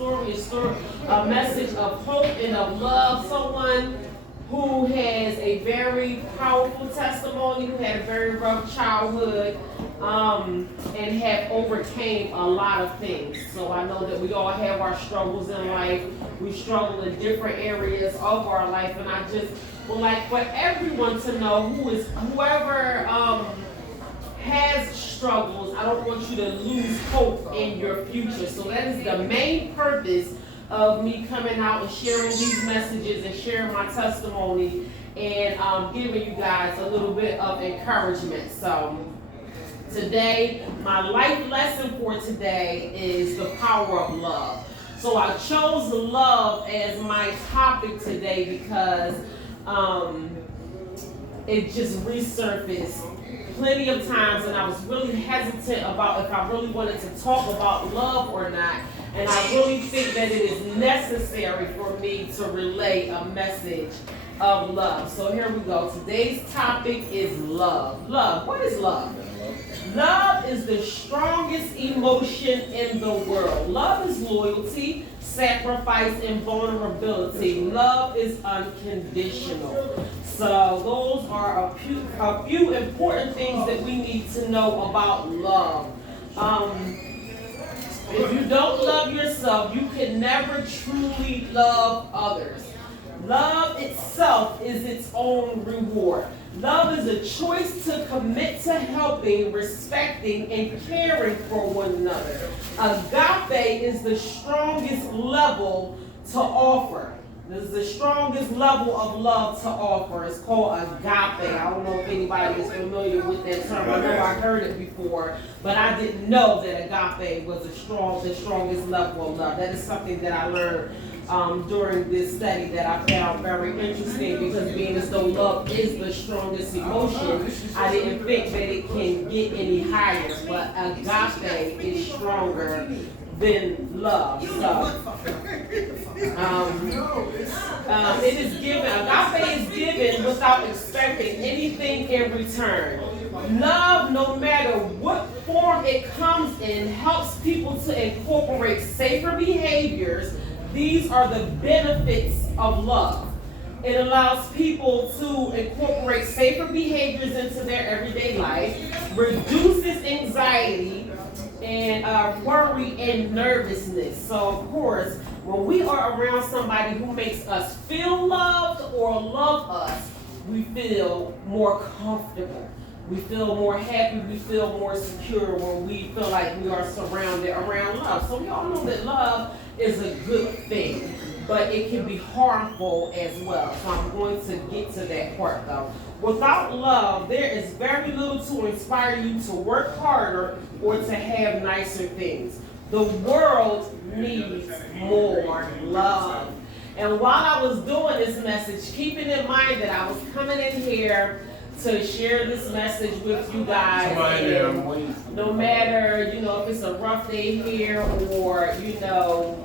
a message of hope and of love. Someone who has a very powerful testimony, who had a very rough childhood, and have overcame a lot of things. So I know that we all have our struggles in life. We struggle in different areas of our life, and I just would like for everyone to know whoever has struggles. I don't want you to lose hope in your future. So that is the main purpose of me coming out and sharing these messages and sharing my testimony and giving you guys a little bit of encouragement. So today, my life lesson for today is the power of love. So I chose love as my topic today because it just resurfaced plenty of times, and I was really hesitant about if I really wanted to talk about love or not. And I really think that it is necessary for me to relay a message of love. So here we go. Today's topic is love. Love. What is love? Love is the strongest emotion in the world. Love is loyalty, sacrifice, and vulnerability. Love is unconditional. So those are a few important things that we need to know about love. If you don't love yourself, you can never truly love others. Love itself is its own reward. Love is a choice to commit to helping, respecting, and caring for one another. Agape is the strongest level to offer. This is the strongest level of love to offer. It's called agape. I don't know if anybody is familiar with that term. I know I heard it before, but I didn't know that agape was the strongest level of love. That is something that I learned during this study that I found very interesting, because being as though love is the strongest emotion, I didn't think that it can get any higher, but agape is stronger than love. So it is given, agape is given without expecting anything in return. Love, no matter what form it comes in, helps people to incorporate safer behaviors. These are the benefits of love. It allows people to incorporate safer behaviors into their everyday life, reduces anxiety and worry and nervousness. So of course, when we are around somebody who makes us feel loved or love us, we feel more comfortable. We feel more happy, we feel more secure when we feel like we are surrounded around love. So we all know that love is a good thing, but it can be harmful as well. So I'm going to get to that part though. Without love, there is very little to inspire you to work harder or to have nicer things. The world needs more love. And while I was doing this message, keeping in mind that I was coming in here to share this message with you guys, and no matter, if it's a rough day here or,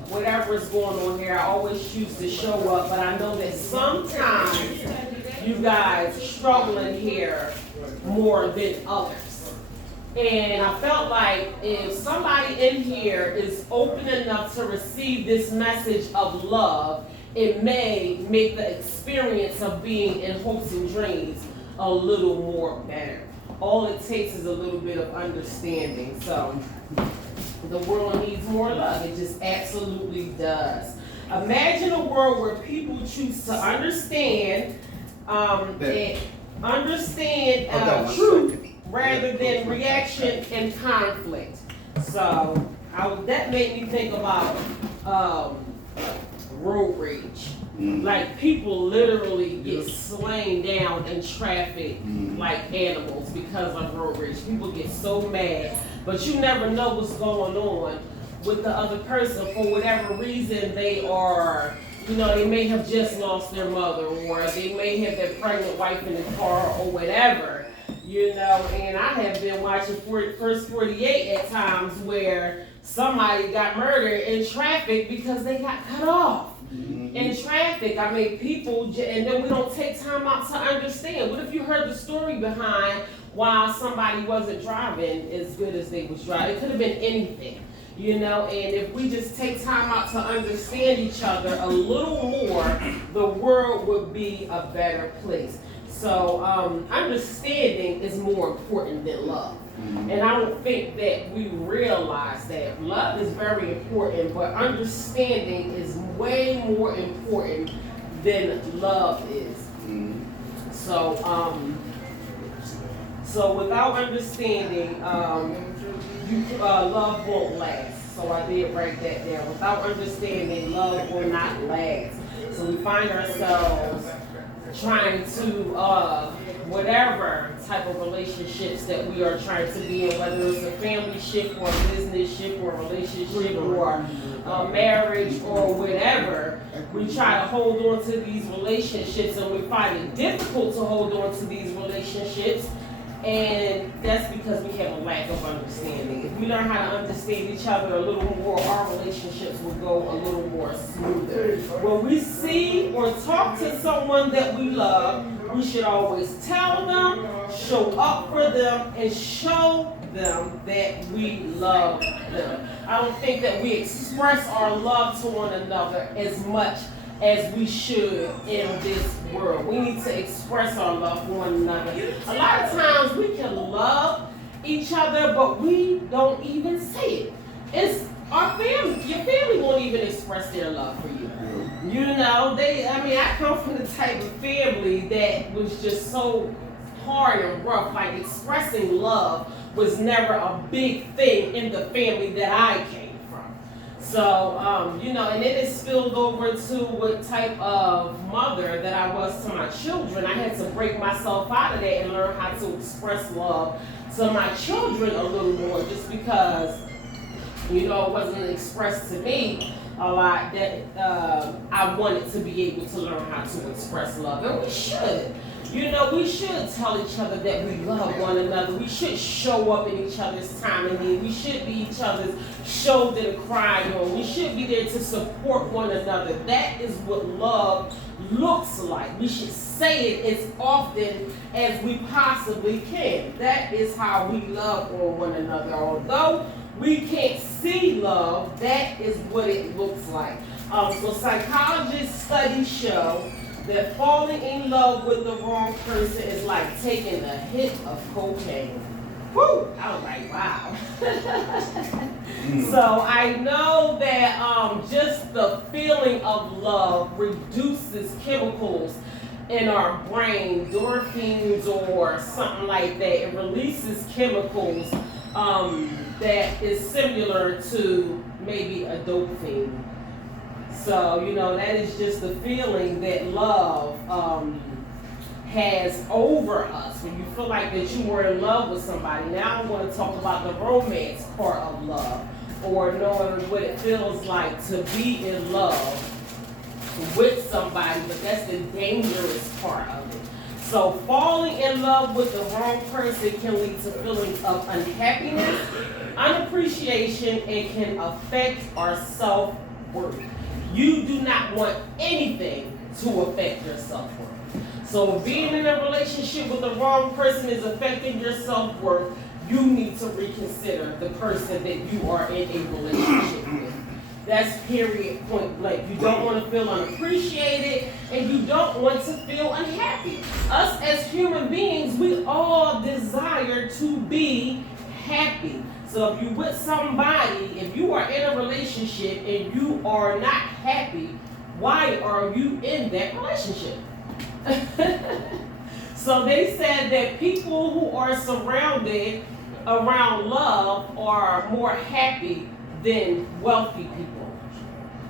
whatever is going on here, I always choose to show up, but I know that sometimes you guys struggle in here more than others. And I felt like if somebody in here is open enough to receive this message of love, it may make the experience of being in hopes and dreams a little more better. All it takes is a little bit of understanding. So the world needs more love. It just absolutely does. Imagine a world where people choose to understand truth rather than reaction and conflict. So that made me think about road rage. Like, people literally get slain down in traffic like animals because of road rage. People get so mad, but you never know what's going on with the other person. For whatever reason, they are, they may have just lost their mother, or they may have their pregnant wife in the car, or whatever, and I have been watching First 48 at times where somebody got murdered in traffic because they got cut off. In traffic. I mean, people, and then we don't take time out to understand. What if you heard the story behind why somebody wasn't driving as good as they was driving? It could have been anything, and if we just take time out to understand each other a little more, the world would be a better place. So understanding is more important than love. And I don't think that we realize that. Love is very important, but understanding is way more important than love is. So without understanding, love won't last. So I did write that down. Without understanding, love will not last. So we find ourselves trying to, whatever type of relationships that we are trying to be in, whether it's a family ship or a business ship or a relationship or a marriage or whatever, we try to hold on to these relationships and we find it difficult to hold on to these relationships. And that's because we have a lack of understanding. If we learn how to understand each other a little more, our relationships will go a little more smoother. When we see or talk to someone that we love, we should always tell them, show up for them, and show them that we love them. I don't think that we express our love to one another as much as we should in this world. We need to express our love for one another. A lot of times we can love each other, but we don't even say it. It's our family. Your family won't even express their love for you. You know, I come from the type of family that was just so hard and rough. Like expressing love was never a big thing in the family that I came. So, and it is spilled over to what type of mother that I was to my children. I had to break myself out of that and learn how to express love to my children a little more, just because, it wasn't expressed to me a lot, that I wanted to be able to learn how to express love. And we should. We should tell each other that we love one another. We should show up in each other's time of need. We should be each other's shoulder to cry on. We should be there to support one another. That is what love looks like. We should say it as often as we possibly can. That is how we love on one another. Although we can't see love, that is what it looks like. So psychologists studies show that falling in love with the wrong person is like taking a hit of cocaine. Woo! I was like, wow. So I know that just the feeling of love reduces chemicals in our brain, endorphins or something like that. It releases chemicals that is similar to maybe a dopamine. So, that is just the feeling that love has over us. When you feel like that you were in love with somebody. Now I'm going to talk about the romance part of love, or knowing what it feels like to be in love with somebody, but that's the dangerous part of it. So falling in love with the wrong person can lead to feelings of unhappiness, unappreciation, and can affect our self-worth. You do not want anything to affect your self-worth. So if being in a relationship with the wrong person is affecting your self-worth, you need to reconsider the person that you are in a relationship with. That's period, point blank. You don't want to feel unappreciated, and you don't want to feel unhappy. Us as human beings, we all desire to be happy. So if you're with somebody, if you are in a relationship and you are not happy, why are you in that relationship? So they said that people who are surrounded around love are more happy than wealthy people.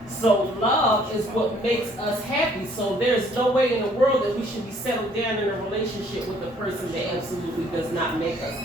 So love is what makes us happy. So there's no way in the world that we should be settled down in a relationship with a person that absolutely does not make us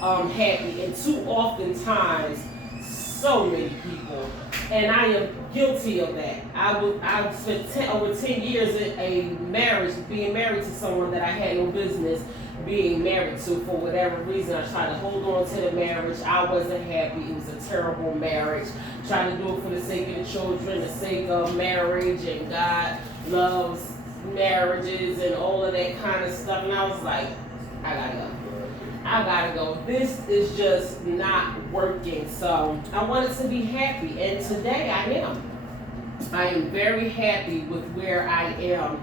happy. And too often times, so many people, and I am guilty of that. I spent over 10 years in a marriage, being married to someone that I had no business being married to. For whatever reason, I tried to hold on to the marriage. I wasn't happy. It was a terrible marriage. Trying to do it for the sake of the children, the sake of marriage, and God loves marriages and all of that kind of stuff. And I was like, I gotta go. This is just not working. So I wanted to be happy, and today I am. I am very happy with where I am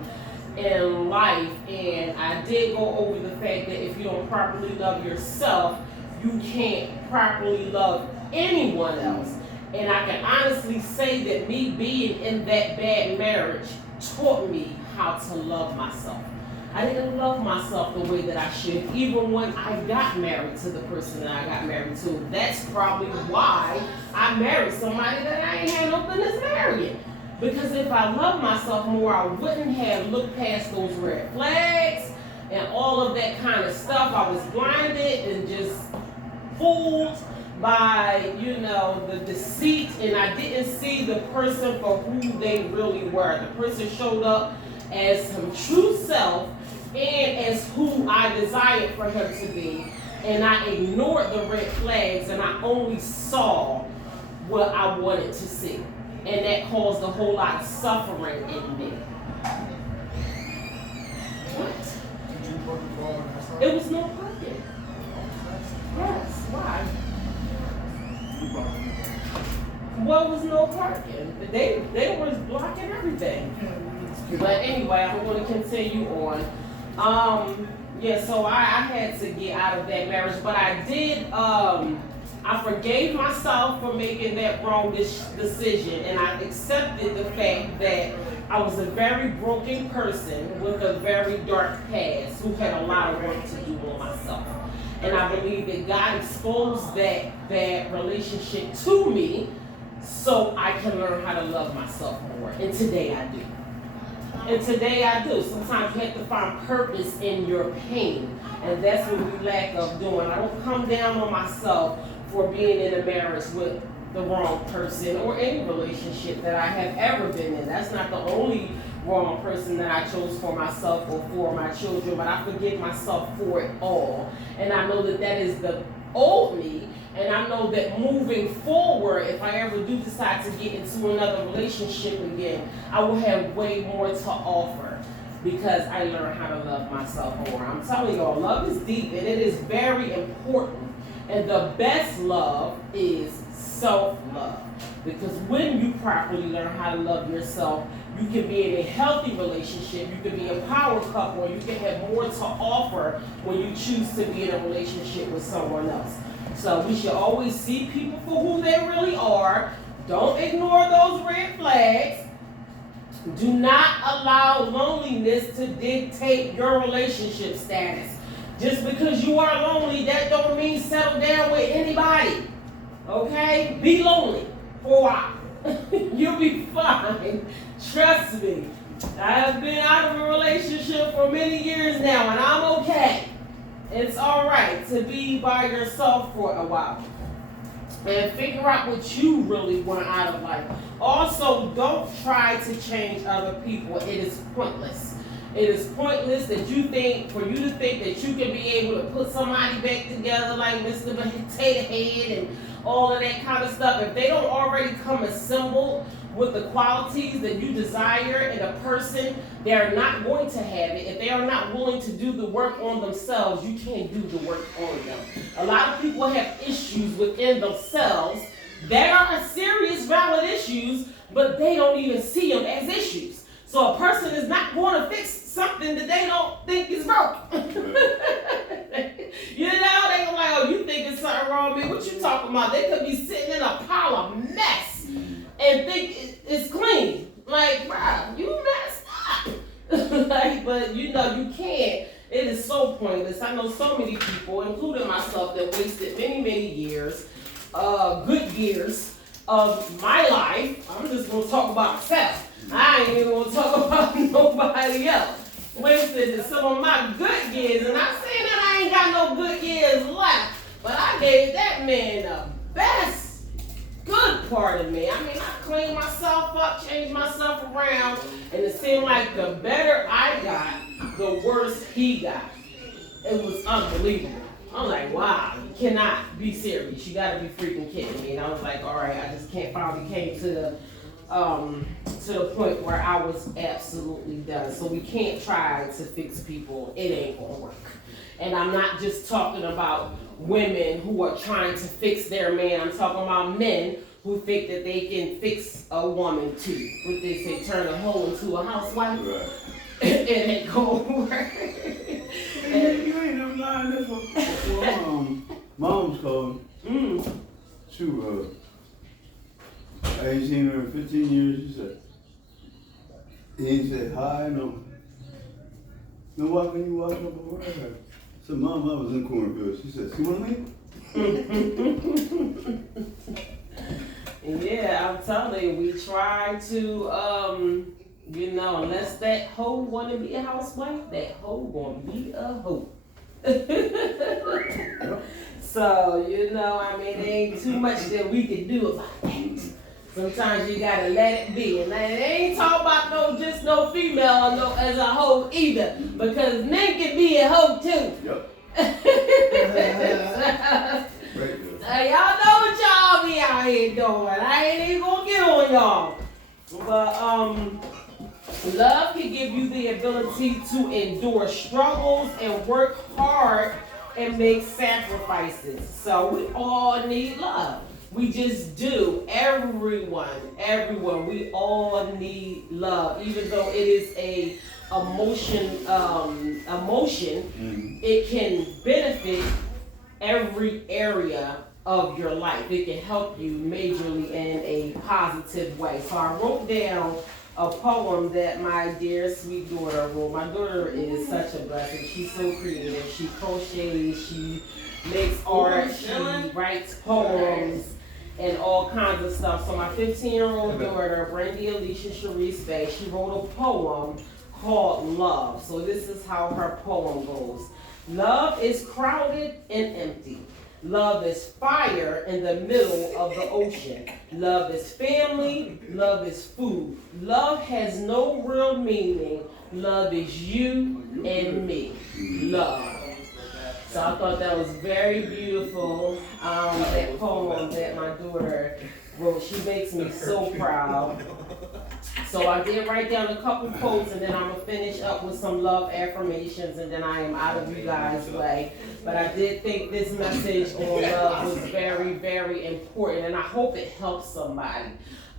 in life, and I did go over the fact that if you don't properly love yourself, you can't properly love anyone else. And I can honestly say that me being in that bad marriage taught me how to love myself. I didn't love myself the way that I should, even when I got married to the person that I got married to. That's probably why I married somebody that I ain't had no business marrying. Because if I loved myself more, I wouldn't have looked past those red flags and all of that kind of stuff. I was blinded and just fooled by, the deceit, and I didn't see the person for who they really were. The person showed up as some true self and as who I desired for him to be, and I ignored the red flags and I only saw what I wanted to see, and that caused a whole lot of suffering in me. What? Did you put the ball in that side? It was no parking. Yes, why? What was no parking? They were blocking everything. But anyway, I'm going to continue on. So I had to get out of that marriage, but I did, I forgave myself for making that wrong decision, and I accepted the fact that I was a very broken person with a very dark past who had a lot of work to do on myself. And I believe that God exposed that bad relationship to me so I can learn how to love myself more. And today I do. Sometimes you have to find purpose in your pain. And that's what we lack of doing. I don't come down on myself for being in a marriage with the wrong person or any relationship that I have ever been in. That's not the only wrong person that I chose for myself or for my children, but I forgive myself for it all. And I know that that is the old me, and I know that moving forward, if I ever do decide to get into another relationship again, I will have way more to offer because I learned how to love myself more. I'm telling y'all, love is deep and it is very important. And the best love is self-love. Because when you properly learn how to love yourself, you can be in a healthy relationship, you can be a power couple, or you can have more to offer when you choose to be in a relationship with someone else. So we should always see people for who they really are. Don't ignore those red flags. Do not allow loneliness to dictate your relationship status. Just because you are lonely, that don't mean settle down with anybody. Okay? Be lonely for a while. You'll be fine. Trust me. I've been out of a relationship for many years now, and I'm okay. It's all right to be by yourself for a while. And figure out what you really want out of life. Also, don't try to change other people. It is pointless. It is pointless that for you to think that you can be able to put somebody back together like Mr. Potato Head and all of that kind of stuff. If they don't already come assembled with the qualities that you desire in a person, they're not going to have it. If they are not willing to do the work on themselves, you can't do the work on them. A lot of people have issues within themselves that are serious, valid issues, but they don't even see them as issues. So a person is not going to fix something that they don't think is broken. They gonna like, oh, you think it's something wrong with me? What you talking about? They could be sitting in a pile of mess and think it's clean. Like, bruh, you messed up. But you can't. It is so pointless. I know so many people, including myself, that wasted many, many years, good years of my life. I'm just gonna talk about myself. I ain't even gonna talk about nobody else. Wasted some of my good years, and I'm saying that I ain't got no good years left, but I gave that man the best good part of me. I mean, I cleaned myself up, changed myself around, and it seemed like the better I got, the worse he got. It was unbelievable. I'm like, wow, you cannot be serious. You gotta be freaking kidding me. And I was like, all right, I just finally came to the point where I was absolutely done. So we can't try to fix people. It ain't gonna work. And I'm not just talking about women who are trying to fix their man. I'm talking about men who think that they can fix a woman too. What they say, turn a hoe into a housewife. Right. It ain't gonna work. And you ain't never lying. That's what mom's called. Shoot, I ain't seen her in 15 years. She said, he ain't said hi, no. No, why can you walk up over her? I said, Mom, I was in cornfield. She said, see what I mean? Yeah, I'm telling you, we try to, unless that hoe wanna be a housewife, that hoe gonna be a hoe. So, there ain't too much that we can do about that. Sometimes you gotta let it be. And it ain't talking about no female as a hoe either. Because men can be a hoe too. Yep. Y'all know what y'all be out here doing. I ain't even gonna get on y'all. But love can give you the ability to endure struggles and work hard and make sacrifices. So we all need love. We just do. Everyone, we all need love. Even though it is a emotion, it can benefit every area of your life. It can help you majorly in a positive way. So I wrote down a poem that my dear sweet daughter wrote. My daughter is such a blessing. She's so creative. She crochets, she makes art, she writes poems and all kinds of stuff. So my 15-year-old daughter, Brandy Alicia Sharice Bay, she wrote a poem called Love. So this is how her poem goes. Love is crowded and empty. Love is fire in the middle of the ocean. Love is family. Love is food. Love has no real meaning. Love is you and me. Love. So I thought that was very beautiful, that poem that my daughter wrote. She makes me so proud. So I did write down a couple quotes, and then I'm going to finish up with some love affirmations, and then I am out of you guys' way. But I did think this message on love was very, very important, and I hope it helps somebody.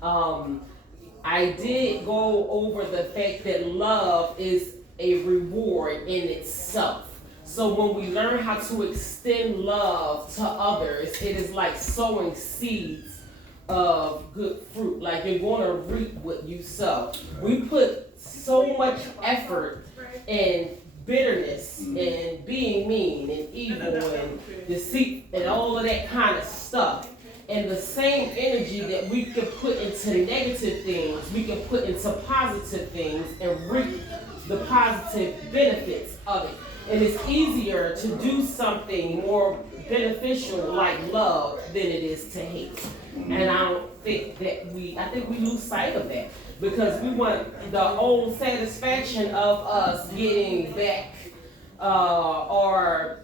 I did go over the fact that love is a reward in itself. So when we learn how to extend love to others, it is like sowing seeds of good fruit. Like you're going to reap what you sow. We put so much effort in bitterness and being mean and evil and deceit and all of that kind of stuff. And the same energy that we can put into negative things, we can put into positive things and reap the positive benefits of it. And it's easier to do something more beneficial like love than it is to hate. And I don't think that I think we lose sight of that because we want the old satisfaction of us getting back or our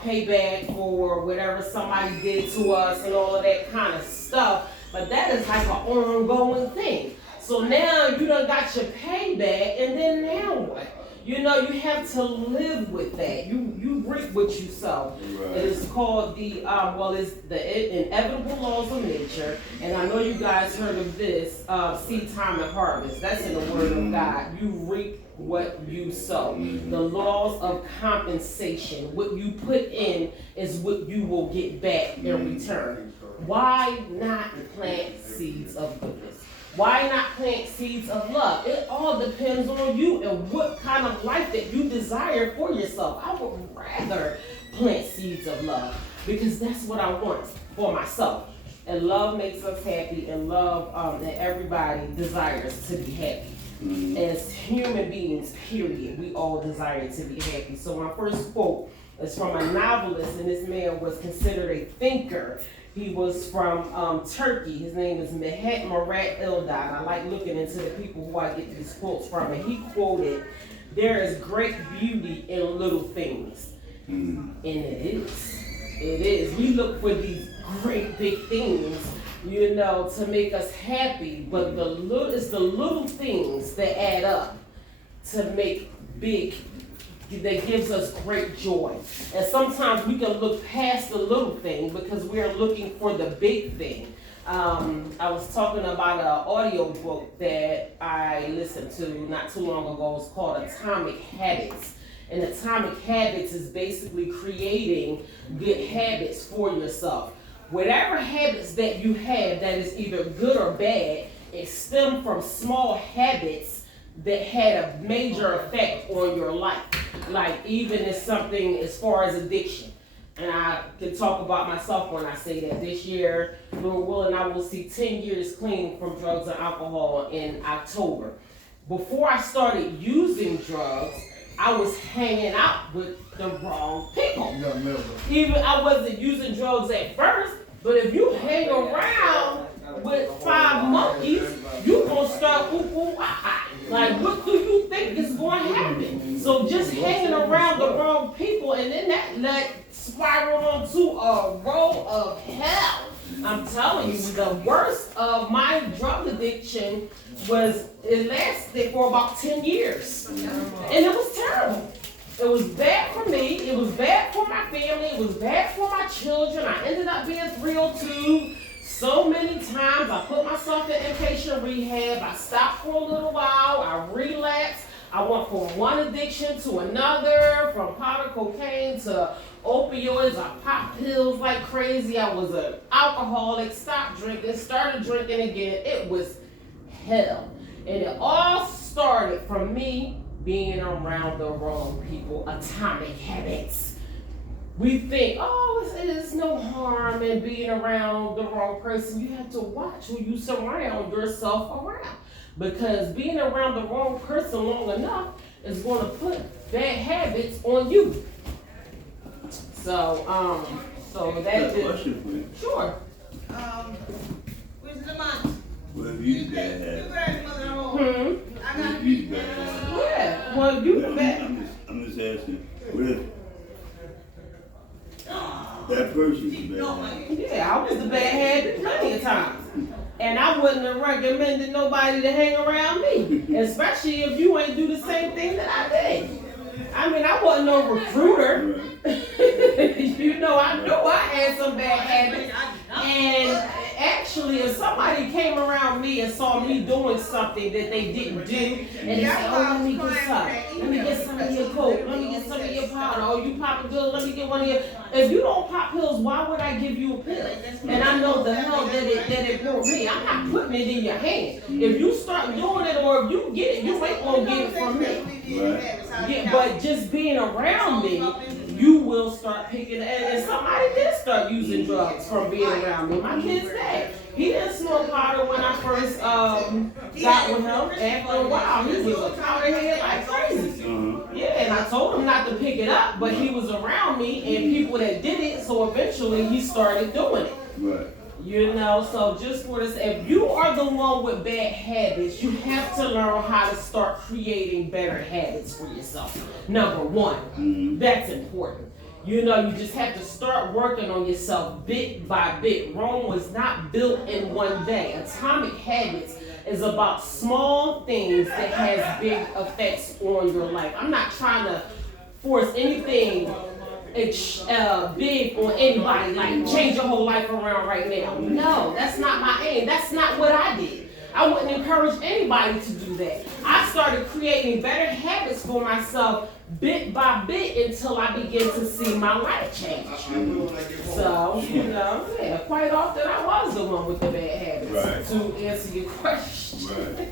payback for whatever somebody did to us and all of that kind of stuff. But that is like an ongoing thing. So now you done got your payback, and then now what? You have to live with that. You reap what you sow. Right. It is called it's the inevitable laws of nature. And I know you guys heard of this, seed time and harvest. That's in the Word of God. You reap what you sow. The laws of compensation. What you put in is what you will get back in return. Why not plant seeds of goodness? Why not plant seeds of love? It all depends on you and what kind of life that you desire for yourself. I would rather plant seeds of love because that's what I want for myself. And love makes us happy, and love that everybody desires to be happy. As human beings, period, we all desire to be happy. So my first quote is from a novelist, and this man was considered a thinker. He was from Turkey. His name is Mehmet Murat Eldad. I like looking into the people who I get these quotes from. And he quoted, "There is great beauty in little things." And it is. It is. We look for these great big things, to make us happy. But it's the little things that add up to make big, that gives us great joy. And sometimes we can look past the little thing because we are looking for the big thing. I was talking about an audio book that I listened to not too long ago. It's called Atomic Habits. And Atomic Habits is basically creating good habits for yourself. Whatever habits that you have that is either good or bad, it stemmed from small habits that had a major effect on your life. Like even as something as far as addiction. And I can talk about myself when I say that. This year, Lord willing, I will see 10 years clean from drugs and alcohol in October. Before I started using drugs, I was hanging out with the wrong people. Even I wasn't using drugs at first, but if you hang around with 5 monkeys, you gonna start ooh ooh ah ah. Like what do you think is going to happen? So just hanging around the wrong people, and then that spiral onto a road of hell. I'm telling you, the worst of my drug addiction was it lasted for about 10 years, and it was terrible. It was bad for me. It was bad for my family. It was bad for my children. I ended up being 302 so many times. I put myself in inpatient rehab. I stopped for a little while. I relapsed. I went from one addiction to another, from powder cocaine to opioids. I popped pills like crazy. I was an alcoholic, stopped drinking, started drinking again. It was hell. And it all started from me being around the wrong people. Atomic habits. We think, oh, it's no harm in being around the wrong person. You have to watch who you surround yourself around. Because being around the wrong person long enough is going to put bad habits on you. So that is question for you. Sure. Where's the month? What have you bad You habits? grab mother home. Hmm. I What got have you bad habits? Yeah. Well, you Well, bet. I'm just asking. What if that person's bad? Yeah, I was the bad habit plenty of times. And I wouldn't have recommended nobody to hang around me, especially if you ain't do the same thing that I did. I mean, I wasn't no recruiter. You know, I know I had some bad habits. And actually, if somebody came around me and saw me doing something that they didn't do, and they said, oh, let me get some. Let me get some of your coke. Let me get some of your powder. Oh, you popping pills. Let me get one of your. If you don't pop pills, why would I give you a pill? And I know the hell that it brought me. I'm not putting it in your hand. If you start doing it or if you get it, you ain't gonna get it from me. Right. Yeah, but just being around me, you will start picking. And somebody did start using drugs from being around me. My kid's dad. He didn't smoke powder when I first got with him. After a while, he was a powder head like crazy. Yeah, and I told him not to pick it up, but he was around me and people that did it, so eventually he started doing it. Right. You know, so just for this, if you are the one with bad habits, you have to learn how to start creating better habits for yourself. Number one, that's important. You know, you just have to start working on yourself bit by bit. Rome was not built in one day. Atomic Habits is about small things that has big effects on your life. I'm not trying to force anything big on anybody, like change your whole life around right now. No, that's not my aim. That's not what I did. I wouldn't encourage anybody to do that. I started creating better habits for myself bit by bit until I began to see my life change. So, you know, yeah, quite often I was the one with the bad habits, Right. to answer your question. Right.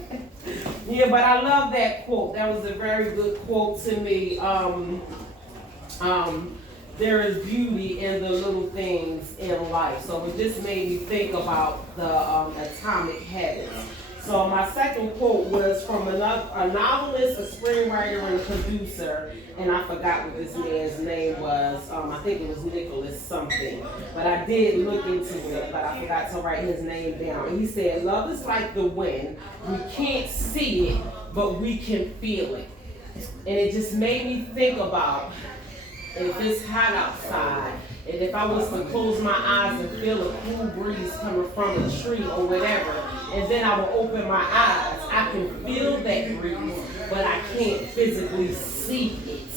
Yeah, but I love that quote. That was a very good quote to me. There is beauty in the little things in life. So it just made me think about the Atomic Habits. So my second quote was from a novelist, a screenwriter, and a producer, and I forgot what this man's name was. I think it was Nicholas something, but I did look into it, but I forgot to write his name down. And he said, love is like the wind. We can't see it, but we can feel it. And it just made me think about if it's hot outside, and if I was to close my eyes and feel a cool breeze coming from a tree or whatever, and then I will open my eyes, I can feel that breeze, but I can't physically see it.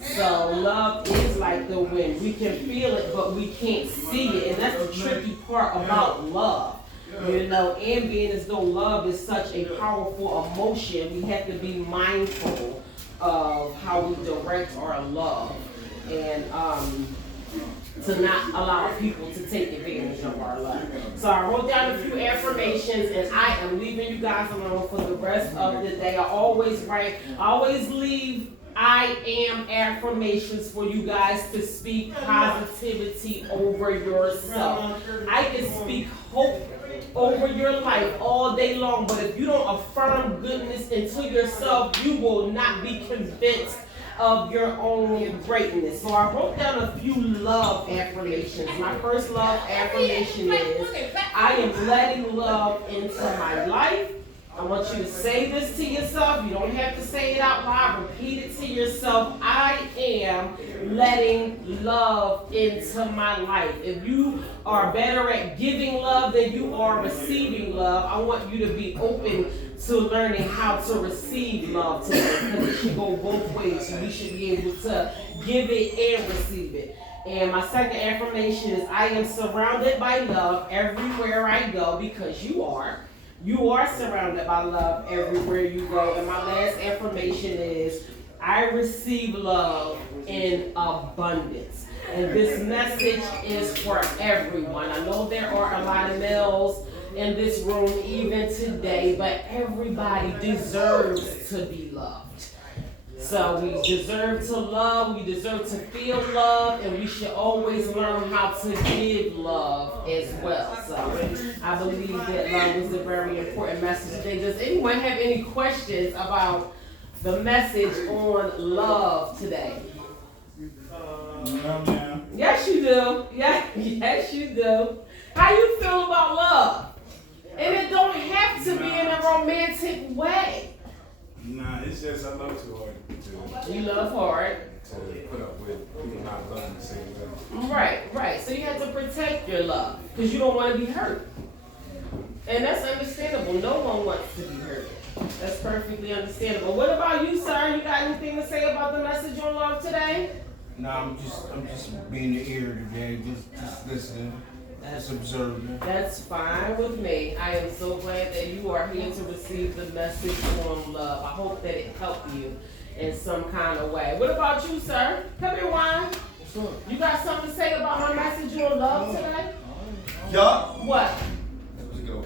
So love is like the wind. We can feel it, but we can't see it. And that's the tricky part about love. You know, and being as though love is such a powerful emotion, we have to be mindful of how we direct our love and to not allow people to take advantage of our love. So I wrote down a few affirmations and I am leaving you guys alone for the rest of the day. I always leave I am affirmations for you guys to speak positivity over yourself. I can speak hope over your life all day long, but if you don't affirm goodness into yourself, you will not be convinced of your own greatness. So I wrote down a few love affirmations. My first love affirmation is, I am letting love into my life. I want you to say this to yourself. You don't have to say it out loud. Repeat it to yourself. I am letting love into my life. If you are better at giving love than you are receiving love, I want you to be open to learning how to receive love today, because it should go both ways. We should be able to give it and receive it. And my second affirmation is, I am surrounded by love everywhere I go, because you are. You are surrounded by love everywhere you go. And my last affirmation is, I receive love in abundance. And this message is for everyone. I know there are a lot of males in this room even today, but everybody deserves to be loved. So we deserve to love, we deserve to feel love, and we should always learn how to give love as well. So I believe that love was a very important message today. Does anyone have any questions about the message on love today? No, ma'am. Yes, you do. Yes, you do. How you feel about love? And it don't have to be in a romantic way. Nah, it's just I love too hard You love hard. to put up with people not loving the same way. Right. So you have to protect your love because you don't want to be hurt. And that's understandable. No one wants to be hurt. That's perfectly understandable. What about you, sir? You got anything to say about the message on love today? No, I'm just being the ear today, just listening, just observing. That's fine with me. I am so glad that you are here to receive the message on love. I hope that it helped you in some kind of way. What about you, sir? Come here, Juan. You got something to say about my message on love today? Yeah. What? Let's go.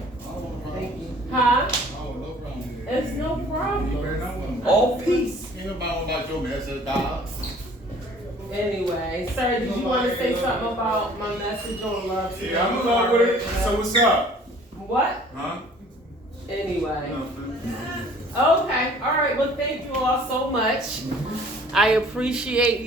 Thank you. Huh? Oh, no problem. It's no problem. Oh, peace. Ain't about your message, dog. Anyway, sir, did you want to say something about my message on love today? Yeah, I'm in love with it. So what's up? What? Huh? Anyway. Nothing. Okay. All right. Well, thank you all so much. I appreciate